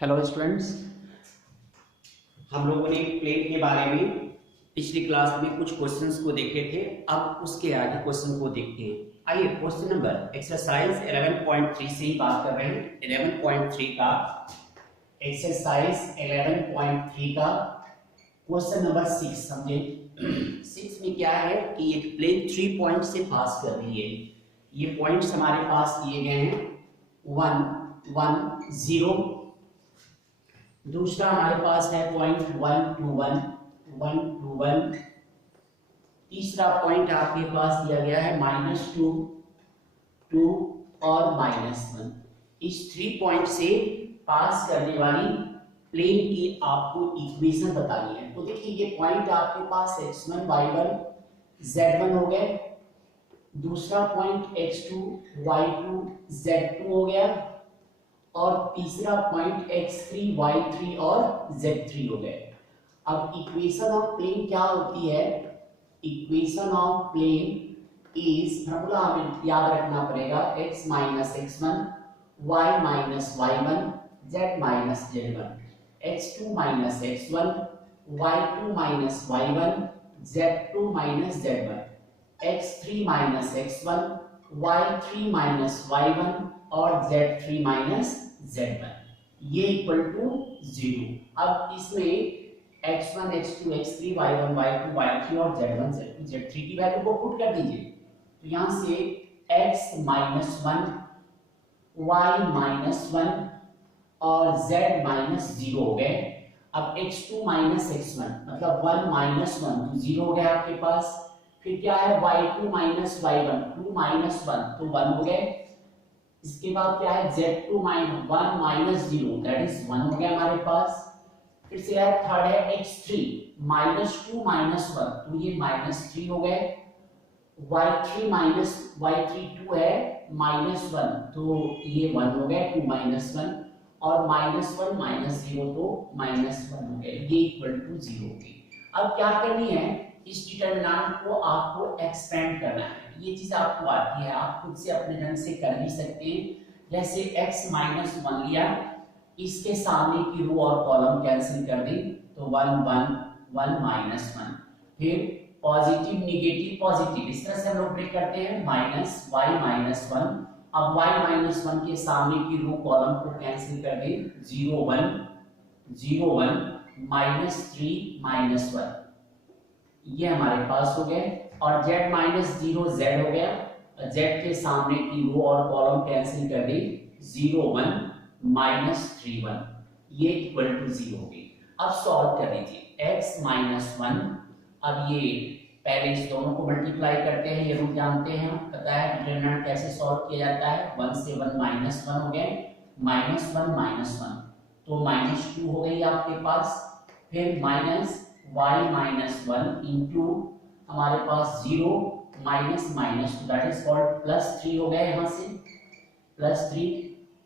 Hello students, हम लोगों ने प्लेन के बारे में पिछली क्लास में कुछ क्वेश्चंस को देखे थे। अब उसके आगे क्वेश्चन को देखते हैं। आइए क्वेश्चन नंबर एक्सरसाइज 11.3 से ही बात कर रहे हैं। 11.3 का एक्सरसाइज 11.3 का क्वेश्चन नंबर 6 समझे। 6 में क्या है कि एक प्लेन 3 पॉइंट से पास कर रही है। ये पॉइंट्स हमारे पास दिए गए हैं 1 1 0। दूसरा हमारे पास है पॉइंट 1 2 1 1 2 1। तीसरा पॉइंट आपके पास दिया गया है -2 2 और -1। इस 3 पॉइंट से पास करने वाली प्लेन की आपको इक्वेशन बतानी है। तो देखिए ये पॉइंट आपके पास x1 y1 z1 हो गए। दूसरा पॉइंट x2 y2 z2 हो गया और तीसरा पॉइंट x3 y3 और z3 हो गए। अब इक्वेशन ऑफ प्लेन क्या होती है? Equation of plane is formula हमें याद रखना पड़ेगा x minus x1 y minus y1 z minus z1। x2 minus x1 y2 minus y1 z2 minus z1। x3 minus x1 y3 minus y1 और z3 minus z1 ये equal to 0। अब इसमें x1 x2 x3 y1 y2 y3 और z1 z2 z3 की value को put कर दीजिए। तो यहां से x माइनस 1 y माइनस 1 और z माइनस 0 हो गए। अब x2 माइनस x1 मतलब 1 माइनस 1 तो 0 हो गया आपके पास। फिर क्या है y2 माइनस y1 2 माइनस 1 तो 1 हो गए। इसके बाद क्या है z2 minus 1 minus 0 that is 1 हो गया हमारे पास। फिर से है थर्ड है x3 माइनस 2 माइनस 1 तो ये -3 हो गए। y3 माइनस y3 2 है -1 तो ये 1 हो गए 2 माइनस 1 और -1 माइनस 0 तो -1 हो गए। ये इक्वल टू 0 हो गई। अब क्या करनी है, इस डिटरमिनेंट को आपको एक्सपेंड करना है। ये चीज आपको आती है, आप खुद से अपने ढंग से कर भी सकते हैं। जैसे x माइनस 1 लिया, इसके सामने की रो और कॉलम कैंसिल कर दी तो 1 1 1 माइनस 1। फिर पॉजिटिव नेगेटिव पॉजिटिव इस तरह से हम लोग ब्रेक करते हैं माइनस y माइनस 1। अब y माइनस 1 के सामने की रो कॉलम को कैंसिल कर दें 0 1 0 1 -3 -1 ये हमारे पास हो गए। और z माइनस 0 z हो गया। z के सामने की रो और कॉलम कैंसिल कर दी 0 1 -3 1 ये इक्वल टू 0 हो गई। अब सॉल्व कर लीजिए x माइनस 1। अब ये पहले इस दोनों को मल्टीप्लाई करते हैं, ये रूट जानते हैं, पता है डिटरमिनेंट कैसे सॉल्व किया जाता है। 1 से 1 -1 हो गए, -1 -1 तो -2 हो गई आपके पास। फिर माइनस y माइनस 1 इंटू हमारे पास 0 माइनस -2 दैट इज कॉल्ड +3 हो गए यहाँ से +3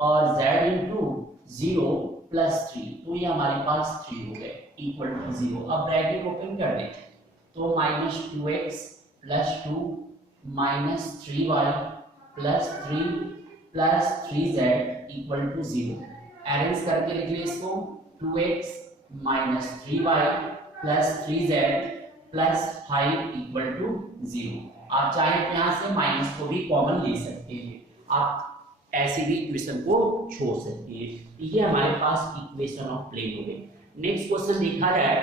और z इंटू 0 +3 तो ये हमारे पास 3 हो गए इक्वल टू 0। अब ब्रैकेट ओपन कर दें तो -2x + 2 -3y + 3 + 3z equal to 0। Arrange करके लिख लिया इसको 2x - 3y + 3z + 5 equal to 0। आप चाहे तो यहाँ से माइनस को भी कॉमन ले सकते हैं, आप ऐसे भी इक्वेशन को छोड़ सकते हैं। ये हमारे पास इक्वेशन ऑफ प्लेन हो गई। नेक्स्ट क्वेश्चन देखा जाए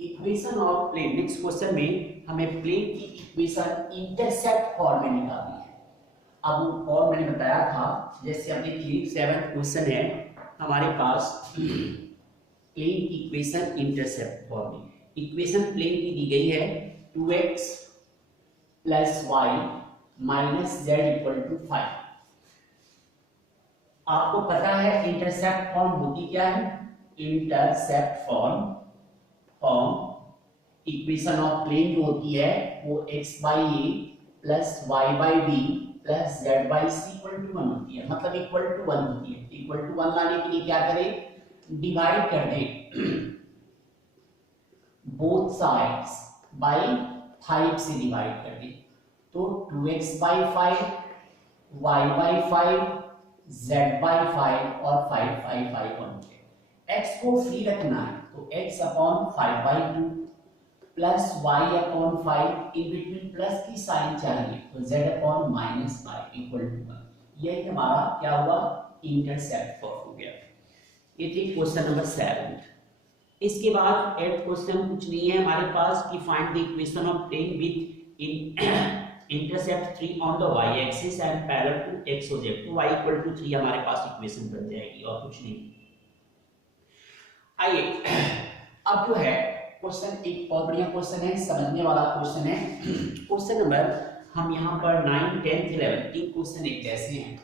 equation of plane. Next question में हमें प्लेन की इक्वेशन इंटरसेप्ट फॉर्म में निकालनी है। अब वो फॉर्म मैंने बताया था, जैसे अब देखिए 7th क्वेश्चन है हमारे पास प्लेन की इक्वेशन इंटरसेप्ट फॉर्म में। इक्वेशन प्लेन की दी गई है 2x + y - z = 5। आपको पता है इंटरसेप्ट फॉर्म होती क्या है? Intercept form equation of plane जो होती है वो x/a + y/b + z/c = 1 होती है। मतलब इक्वल टू 1 होती है। इक्वल टू 1 लाने के लिए क्या करें, डिवाइड कर दें बोथ साइड्स बाय 5 से डिवाइड कर दें तो 2x/5 y/5 z बाई 5 और 5 5 5 1 x को फ्री रखना है तो x upon 5/2 plus y upon 5 in between plus की साइन चाहिए तो z upon minus 5 equal to 1। यही हमारा क्या हुआ, इंटरसेप्ट फॉर्म हो गया। ये थी क्वेश्चन नंबर 7। इसके बाद 8th क्वेश्चन कुछ नहीं है हमारे पास कि find the equation of plane with intercept 3 on the y axis and parallel to x object. तो y इक्वल टू 3 हमारे पास इक्वेशन बन जाएगी और कुछ नहीं। आइए अब जो है क्वेश्चन एक और बढ़िया क्वेश्चन है, समझने वाला क्वेश्चन है। क्वेश्चन नंबर हम यहाँ पर 9 10 11 तीन क्वेश्चन एक जैसे हैं।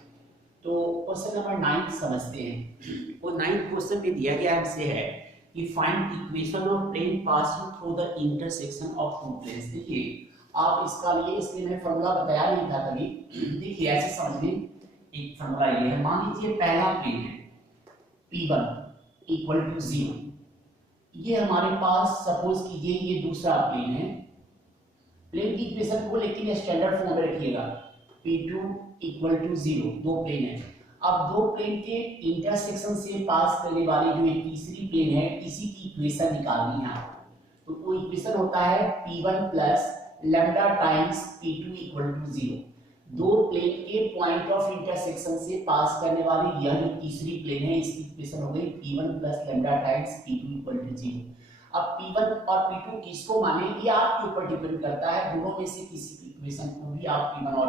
तो क्वेश्चन नंबर 9 समझते हैं। वो 9th क्वेश्चन में दिया गया हमसे है कि find equation of plane passing through the intersection of two planes. देखिए आप इसका लिए इसलिए मैंने फॉर्मूला बताया नहीं था कभी। देखिए ऐसे समझ लें, एक फॉर्मूला ये है, मान लीजिए पहला प्लेन है P1 इक्वल टू 0। ये हमारे पास सपोज कीजिए ये दूसरा प्लेन है। प्लेन की इक्वेशन को लेकिन स्टैंडर्ड फॉर्म में रखिएगा, P2 इक्वल टू 0, दो प्लेन है। अब दो प्लेन के इंटरसेक्शन से पास करने वाली जो एक तीसरी प्लेन है इसी की इक्वेशन निकालनी है आपको। तो वो इक्वेशन होता है P1 plus lambda times P2 equal to 0। दो प्लेन के पॉइंट ऑफ इंटरसेक्शन से पास करने वाली यह जो तीसरी प्लेन है इसकी इक्वेशन हो गई P1 plus lambda times P2 equal to 0। अब P1 और P2 किसको माने ये आपके ऊपर डिपेंड करता है, दोनों में से किसी की इक्वेशन को भी आप P1 और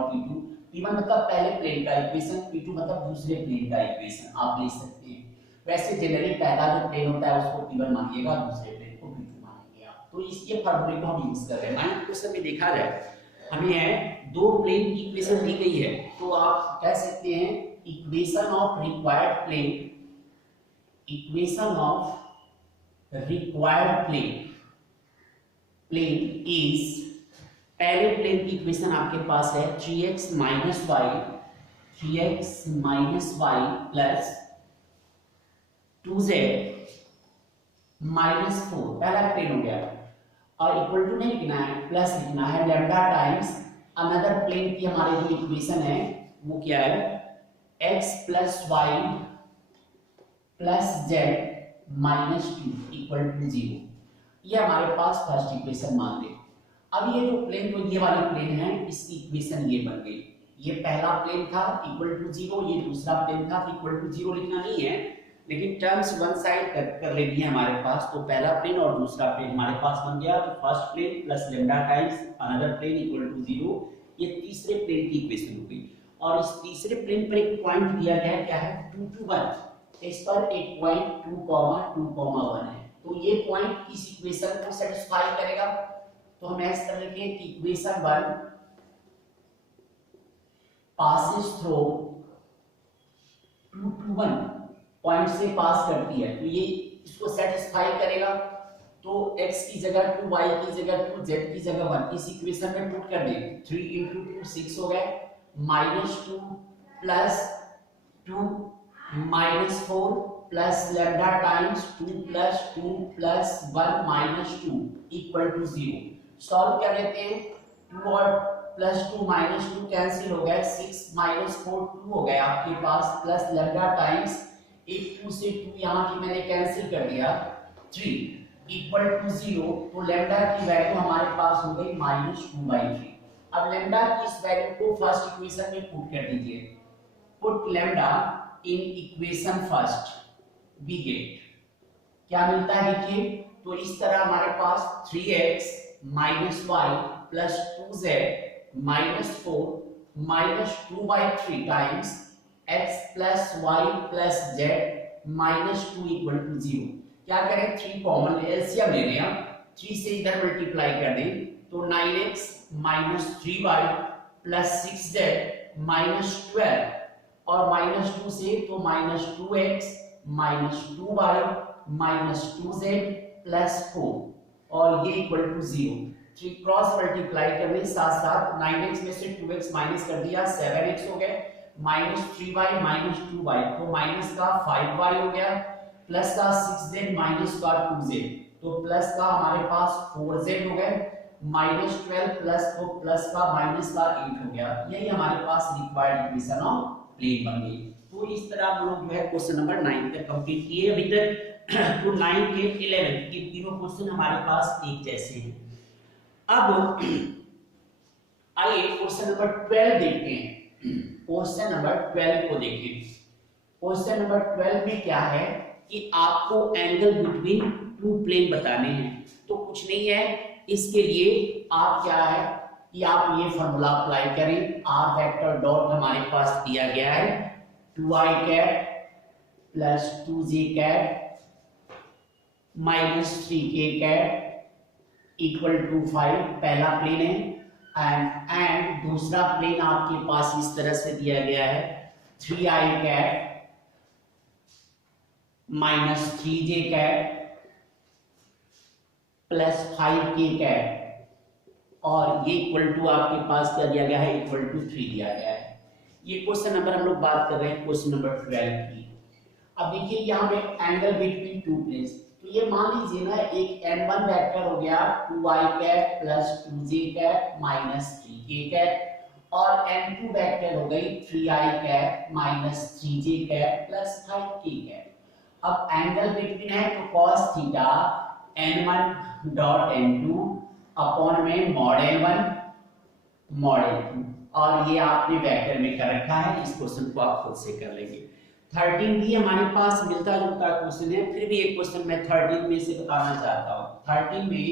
P1 मतलब पहले प्लेन का इक्वेशन, P2 मतलब दूसरे प्लेन का इक्वेशन आप ले सकते हैं। वैसे जनरली पहला जो प्लेन होता है उसको P1 मानिएगा, दूसरे प्लेन को P2 मानेंगे आप। तो इसके फार्मूले को हम यूज कर रहे हैं। नाइन्थ क्वेश्चन में देखा जाए हमें है दो प्लेन की इक्वेशन दी गई है तो आप कह सकते हैं equation of required plane, equation of required plane is, पहले प्लेन की इक्वेशन आपके पास है 3x minus y plus 2z minus 4, पहला प्लेन हो गया। और इक्वल टू नहीं लिखना है, प्लस लिखना है लैम्डा टाइम्स अनदर प्लेन की हमारी जो इक्वेशन है वो क्या है, x plus Y plus Z minus 2 equal to 0। ये हमारे पास फर्स्ट इक्वेशन मान लें। अब ये जो प्लेन तो ये वाली प्लेन है इसकी इक्वेशन ये बन गई। ये पहला प्लेन था इक्वल टू 0, ये दूसरा प्लेन था इक्वल टू 0 लिखना नहीं है लेकिन टर्म्स वन साइड कर लेनी है हमारे पास। तो पहला प्लेन और दूसरा प्लेन हमारे पास बन गया। तो first plane plus lambda times another plane equal to 0, ये तीसरे प्लेन की इक्वेशन हो गई। और इस तीसरे प्लेन पर एक पॉइंट दिया गया है, क्या है 2 to 1, इस पर एक पॉइंट 2,2,1 है। तो ये पॉइंट इस इक्वेशन को सेटिस्फाई करेगा। तो हम ऐसे कर लेंगे कि equation 1 passes through 2 to 1 point से पास करती है तो ये इसको सेटिस्फाई करेगा। तो x की जगह 2, y की जगह 2, z की जगह 1 इस इक्वेशन में पुट कर देंगे। 3 into 2 6 हो गए, -2 plus 2 -4 plus lambda times 2 plus 2 plus 1 -2 equal to 0। Solve कर लेते हैं। 2 और प्लस 2 -2 कैंसिल हो गए, 6 -4 2 हो गए आपके पास, प्लस लैम्डा टाइम्स एक 2 से 2 यहाँ की मैंने कैंसिल कर दिया 3 इक्वल टू 0। तो लैम्डा की वैल्यू हमारे पास हो गई -2/3। अब लैम्डा की इस वैल्यू को फर्स्ट इक्वेशन में पुट कर दीजिए। Put lambda in equation first, we get क्या मिलता है देखिए। तो इस तरह हमारे पास 3x minus y plus 2z minus 4 minus 2/3 times x plus Y plus Z minus 2 equal to 0। क्या करें 3 कॉमन एलसीएम ले लें, 3 से इधर मल्टीप्लाई कर दें तो 9x minus 3y plus 6z minus 12 और माइनस 2 से तो minus 2x minus 2y minus 2z plus 4 और ये इक्वल टू 0। 3 क्रॉस मल्टीप्लाई करने साथ साथ 9x में से 2x माइनस कर दिया 7x हो गए, माइनस 3y माइनस 2y तो माइनस का 5y हो गया, प्लस का 6z माइनस का 2z तो प्लस का हमारे पास 4z हो गए, -12 प्लस तो प्लस का माइनस का 8 हो गया। यही हमारे पास रिक्वायर्ड इक्वेशन ऑफ प्लेन बन गई। तो इस तरह हम लोग जो है क्वेश्चन नंबर 9 तक कंप्लीट किए। अभी तक तो 9 के 11 के तीनों क्वेश्चन हमारे पास एक जैसे हैं। अब आइए क्वेश्चन नंबर 12 देखते हैं। क्वेश्चन नंबर 12 को देखें। क्वेश्चन नंबर 12 में क्या है कि आपको एंगल बिटवीन टू प्लेन बताने हैं। तो कुछ नहीं है, इसके लिए आप क्या है कि आप ये फॉर्मूला अप्लाई करें। आर वेक्टर डॉट हमारे पास दिया गया है 2i cap plus 2j cap minus 3k cap equal to 5, पहला प्लेन है। एंड दूसरा प्लेन आपके पास इस तरह से दिया गया है 3i cap minus 3j cap plus 5k cap, और ये इक्वल टू आपके पास क्या दिया गया है, इक्वल टू 3 दिया गया है। ये क्वेश्चन नंबर हम लोग बात कर रहे हैं क्वेश्चन नंबर 12 की। अब देखिए यहाँ पे एंगल बिटवीन टू प्लेन्स, तो ये मान लीजिए ना एक n1 वेक्टर हो गया 2i cap plus 2j cap minus 3k cap, और n2 वेक्टर हो गई 3i cap minus 3j cap plus 5k cap. अब एंगल बिटवीन है तो cos theta n1 dot n2 upon में मॉड n1 मॉड n2, और ये आपने वेक्टर में कर रखा है। इस क्वेश्चन को आप खुद से कर लेंगे। 13 भी हमारे पास मिलता जुलता क्वेश्चन है, फिर भी एक क्वेश्चन मैं 13 में से बताना चाहता हूँ। 13 में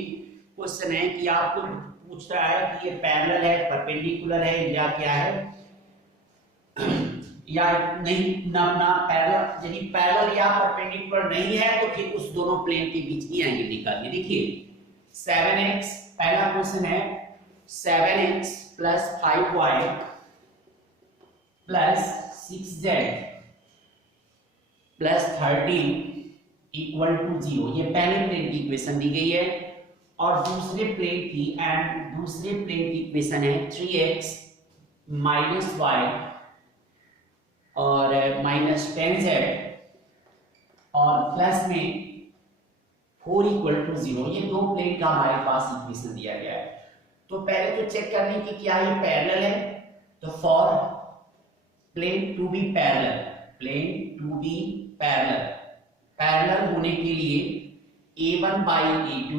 क्वेश्चन है कि आपको पूछता है कि ये पैरेलल है, परपेंडिकुलर है, या क्या है, या नहीं ना पैरेलल। यदि पैरेलल या परपेंडिकुलर नहीं है तो फिर उस दोनों प्लेन के बीच की एंगल निकालिए। देखिए 7x, पहला क्वेश्चन है 7x plus 5y plus 6z plus 13 equal to 0। ये पहले प्लेन की इक्वेशन दी गई है, और दूसरे प्लेन की इक्वेशन है 3x माइनस y और माइनस 10z और प्लस में 4 इक्वल टू 0। ये दो प्लेन का हमारे पास इक्वेशन दिया गया है। तो पहले तो चेक कर लें कि क्या ये पैरेलल है। तो for plane to be parallel, parallel होने के लिए a1 by a2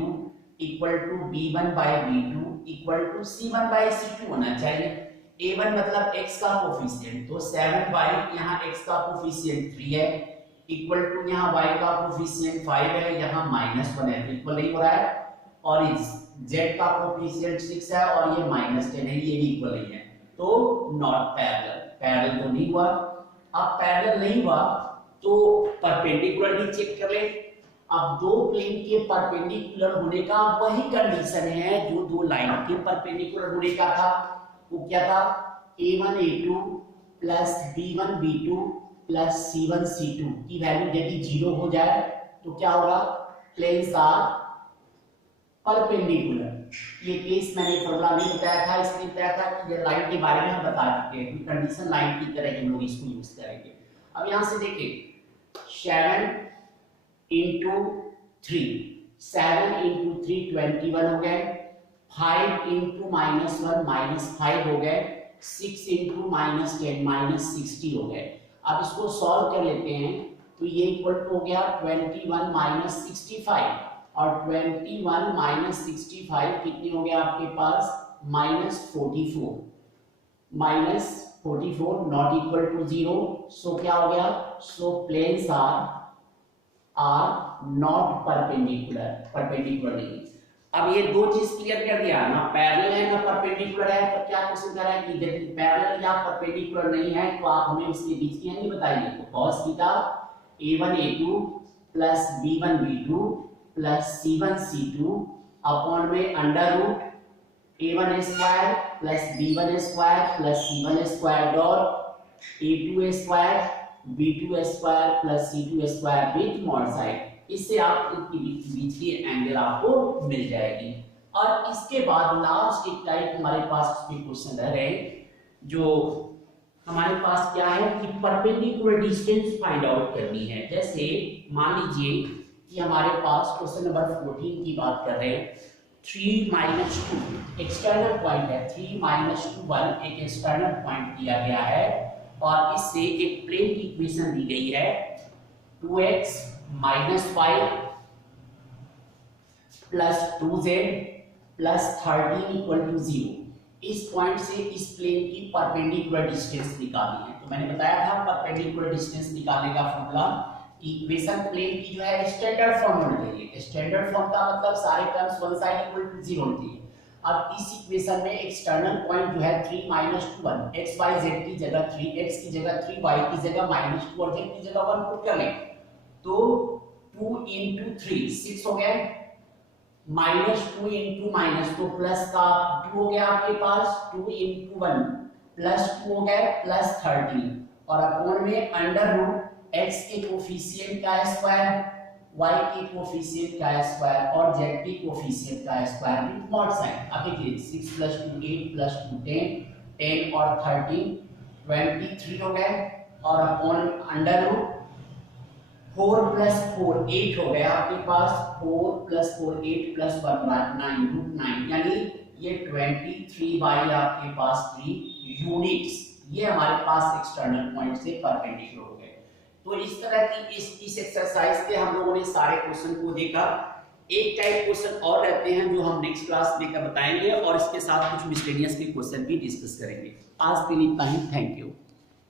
equal to b1 by b2 equal to c1 by c2 होना चाहिए। a1 मतलब x का कोफिशिएंट, तो 7 by यहाँ x का कोफिशिएंट 3 है इक्वल टू यहाँ y का कोफिशिएंट 5 है, यहाँ -1 है, तो इक्वल नहीं हो रहा है। और z का कोफिशिएंट 6 है और ये -10 है, ये भी इक्वल नहीं है, तो नॉट पैरेलल तो नहीं हुआ। अब पैरेलल नहीं हुआ तो परपेंडिकुलर भी चेक कर ले। अब दो प्लेन के परपेंडिकुलर होने का वही कंडीशन है जो दो लाइन के परपेंडिकुलर होने का था। वो क्या था, a1 a2 plus b1 b2 plus c1 c2 की वैल्यू यदि 0 हो जाए तो क्या होगा, प्लेन्स आर परपेंडिकुलर। ये केस मैंने फॉर्मूला नहीं बताया था, इसलिए बताया था कि ये लाइन के बारे में हम बता चुके हैं कि कंडीशन लाइन की तरह हम लोग इसको यूज करेंगे। अब यहां से देखिए 7 into 3, 7 into 3 21 हो गए, 5 into -1 -5 हो गए, 6 into -10 -60 हो गए। अब इसको सॉल्व कर लेते हैं तो ये इक्वल टू हो गया 21 - 65, और 21 - 65 कितने हो गए आपके पास, -44 नॉट इक्वल टू 0। सो क्या हो गया, सो प्लेन्स आर नॉट परपेंडिकुलर नहीं। अब ये दो चीज क्लियर कर दिया ना, पैरेलल है ना परपेंडिकुलर है, तो क्या क्वेश्चन कर रहा है कि यदि पैरेलल या परपेंडिकुलर नहीं है तो आप हमें उसके बीच की एंगल बताइए। तो cos theta a1 a2 plus b1 b2 plus c1 c2 upon में under root a1 square plus b1 square plus c1 square dot a2 square b2 square plus c2 square with mod side. इससे आप इनके बीच की angle आपको मिल जाएगी। और इसके बाद लास्ट एक टाइप हमारे पास उसमें क्वेश्चन रह रहे जो हमारे पास क्या है कि परपेंडिकुलर डिस्टेंस फाइंड आउट करनी है। जैसे मान लीजिए कि हमारे पास क्वेश्चन नंबर 14 की बात कर रहे हैं, 3 - 2 एक्सटर्नल पॉइंट है, 3 - 2 1 एक एक्सटर्नल पॉइंट दिया गया है और इससे एक प्लेन की इक्वेशन दी गई है 2x minus 5 plus 2z plus 13 equal to 0। इस पॉइंट से इस प्लेन की परपेंडिकुलर डिस्टेंस निकालनी है। तो मैंने बताया था परपेंडिकुलर डिस्टेंस निकालने का फॉर्मूला, इक्वेशन प्लेन की जो है स्टैंडर्ड फॉर्म होना चाहिए। स्टैंडर्ड फॉर्म का मतलब सारे terms one side equal to 0 होती है। अब इस इक्वेशन में एक्सटर्नल पॉइंट जो है 3 माइनस 1, x y z की जगह 3, x की जगह 3, y की जगह -2 और z की जगह 1 पुट कर लें तो 2 into 3 6 हो गया, -2 into माइनस तो प्लस का 2 हो गया आपके पास, 2 into 1 प्लस 2 हो गया प्लस 13 और अपॉन में अंडर रूट x के कोफिशिएंट का स्क्वायर, y के कोफिशिएंट का स्क्वायर और z के कोफिशिएंट का स्क्वायर विद मॉड साइन। अब देखिए 6 + 2 8 + 2 10, 10 और 13 23 हो गए और अपॉन अंडर रूट 4 + 4 8 हो गया आपके पास, 4 + 4 8 + 1 9 रूट 9, यानी ये 23 बाई आपके पास 3 यूनिट्स ये हमारे पास एक्सटर्नल पॉइंट से परपेंडिकुलर हो गए। तो इस तरह की इस एक्सरसाइज के हम लोगों ने सारे क्वेश्चन को देखा। एक टाइप क्वेश्चन और रहते हैं जो हम नेक्स्ट क्लास में बताएंगे और इसके साथ कुछ मिसलेनियस के क्वेश्चन भी डिस्कस करेंगे। आज के लिए इतना ही, थैंक यू।